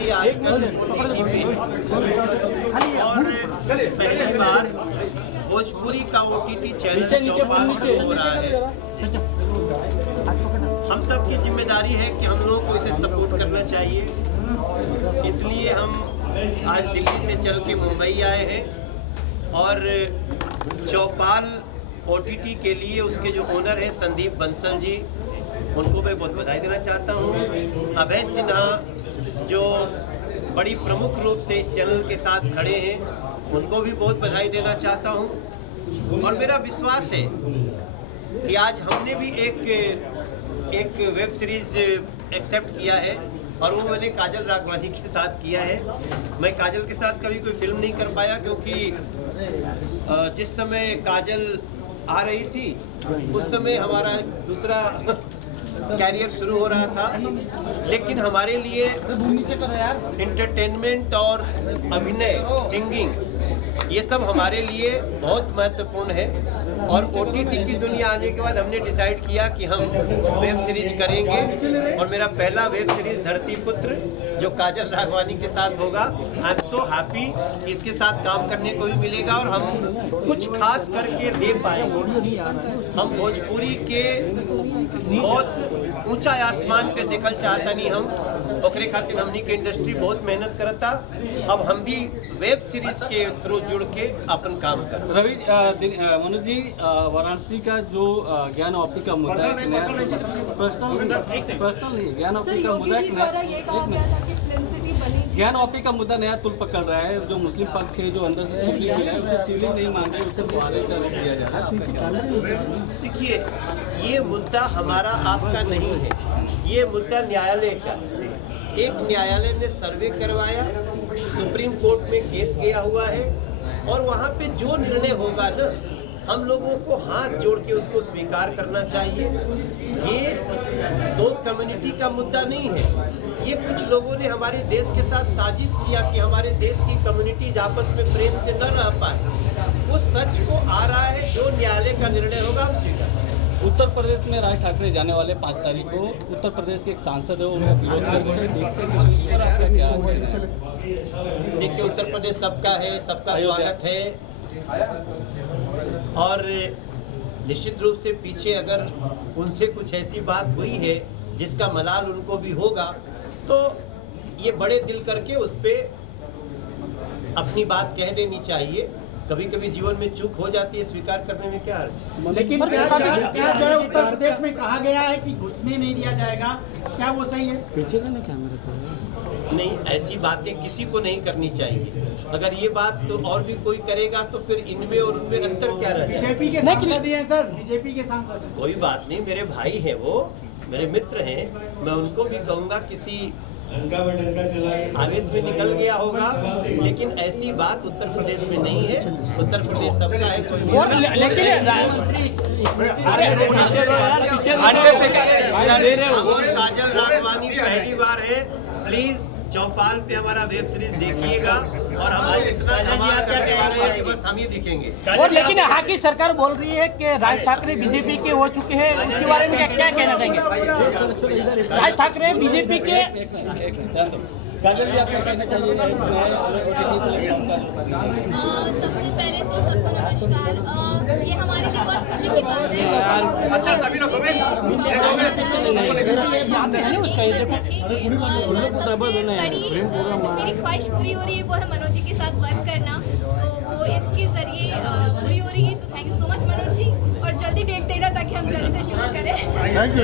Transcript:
भोजपुरी आजकल OTT पे है और पहली बार भोजपुरी का OTT चैनल चौपाल शुरू हो रहा है। हम सब की जिम्मेदारी है कि हम लोगों को इसे सपोर्ट करना चाहिए, इसलिए हम आज दिल्ली से चल के मुंबई आए हैं और चौपाल OTT के लिए उसके जो ओनर है संदीप बंसल जी, उनको मैं बहुत बधाई देना चाहता हूँ। अभय सिन्हा जो बड़ी प्रमुख रूप से इस चैनल के साथ खड़े हैं, उनको भी बहुत बधाई देना चाहता हूँ। और मेरा विश्वास है कि आज हमने भी एक वेब सीरीज एक्सेप्ट किया है और वो मैंने काजल राघवानी के साथ किया है। मैं काजल के साथ कभी कोई फिल्म नहीं कर पाया क्योंकि जिस समय काजल आ रही थी उस समय हमारा दूसरा कैरियर शुरू हो रहा था, लेकिन हमारे लिए एंटरटेनमेंट और अभिनय, सिंगिंग, ये सब हमारे लिए बहुत महत्वपूर्ण है। और OTT की दुनिया आने के बाद हमने डिसाइड किया कि हम वेब सीरीज करेंगे और मेरा पहला वेब सीरीज धरती पुत्र जो काजल राघवानी के साथ होगा। आई एम सो हैप्पी, इसके साथ काम करने को भी मिलेगा और हम कुछ खास करके दे पाएंगे। हम भोजपुरी के बहुत ऊंचा आसमान पे देखल चाहता नहीं, हम ओकरे खातिर हमनी के इंडस्ट्री बहुत मेहनत करता। अब हम भी वेब सीरीज के थ्रू जुड़ के अपन काम कर। रवि मनोज जी, वाराणसी का जो ज्ञान ऑप्टी का मुद्दा है, पर्सनल नहीं, ज्ञान ऑप्टी का मुद्दा ज्ञान ऑप्टी का मुद्दा नया तुल पकड़ रहा है। जो मुस्लिम पक्ष है जो अंदर से शिवलिंग मिला है उसे शिवलिंग नहीं मान रहे, उसे बुहारे का रूप दिया जा रहा है। देखिए, ये मुद्दा हमारा आपका नहीं है, ये मुद्दा न्यायालय का है। एक न्यायालय ने सर्वे करवाया, सुप्रीम कोर्ट में केस गया हुआ है और वहाँ पे जो निर्णय होगा ना, हम लोगों को हाथ जोड़ के उसको स्वीकार करना चाहिए। ये दो कम्युनिटी का मुद्दा नहीं है, ये कुछ लोगों ने हमारे देश के साथ साजिश किया कि हमारे देश की कम्युनिटीज आपस में प्रेम से न रह पाए। वो सच को आ रहा है, जो न्यायालय का निर्णय होगा हम स्वीकार करेंगे। उत्तर प्रदेश में राज ठाकरे जाने वाले 5 तारीख को, उत्तर प्रदेश के एक सांसद है उनका विरोध देखिए, उत्तर प्रदेश सबका है, सबका स्वागत है और निश्चित रूप से पीछे अगर उनसे कुछ ऐसी बात हुई है जिसका मलाल उनको भी होगा तो ये बड़े दिल करके उस पर अपनी बात कह देनी चाहिए। कभी कभी जीवन में चूक हो जाती है, स्वीकार करने में क्या अर्थ है। लेकिन क्या जो है उत्तर प्रदेश में कहा गया है कि घुसने नहीं दिया जाएगा, क्या वो सही है? नहीं, ऐसी बातें किसी को नहीं करनी चाहिए। अगर ये बात तो और भी कोई करेगा तो फिर इनमें और उनमें अंतर क्या रह जाएगा। बीजेपी के सांसद हैं सर, बीजेपी के सांसद हैं। कोई बात नहीं, मेरे भाई हैं, वो मेरे मित्र हैं, मैं उनको भी कहूँगा किसी आवेश में निकल गया होगा, लेकिन ऐसी बात उत्तर प्रदेश में नहीं है। उत्तर प्रदेश सबका है, कोई काजल राघवानी पहली बार है। प्लीज चौपाल पे हमारा वेब सीरीज देखिएगा और हम लोग इतना धमाल करने वाले हैं कि बस हम ही दिखेंगे। और लेकिन यहाँ की सरकार बोल रही है कि राज ठाकरे बीजेपी के हो चुके हैं, उसके बारे में क्या कहना चाहेंगे? राज ठाकरे बीजेपी के काजल जी, आपका कहना चाहिए? सबसे पहले तो सबको नमस्कार। ये हमारे लिए बहुत खुशी की बात है। अच्छा, सभी लोग सबसे बड़ी जो मेरी ख्वाहिश पूरी हो रही है वो है मनोज जी के साथ वर्क करना, तो वो इसके जरिए पूरी हो रही है। तो thank you so much Manoj ji, और जल्दी डेट देना ताकि हम जल्दी से शूट करें। Thank you.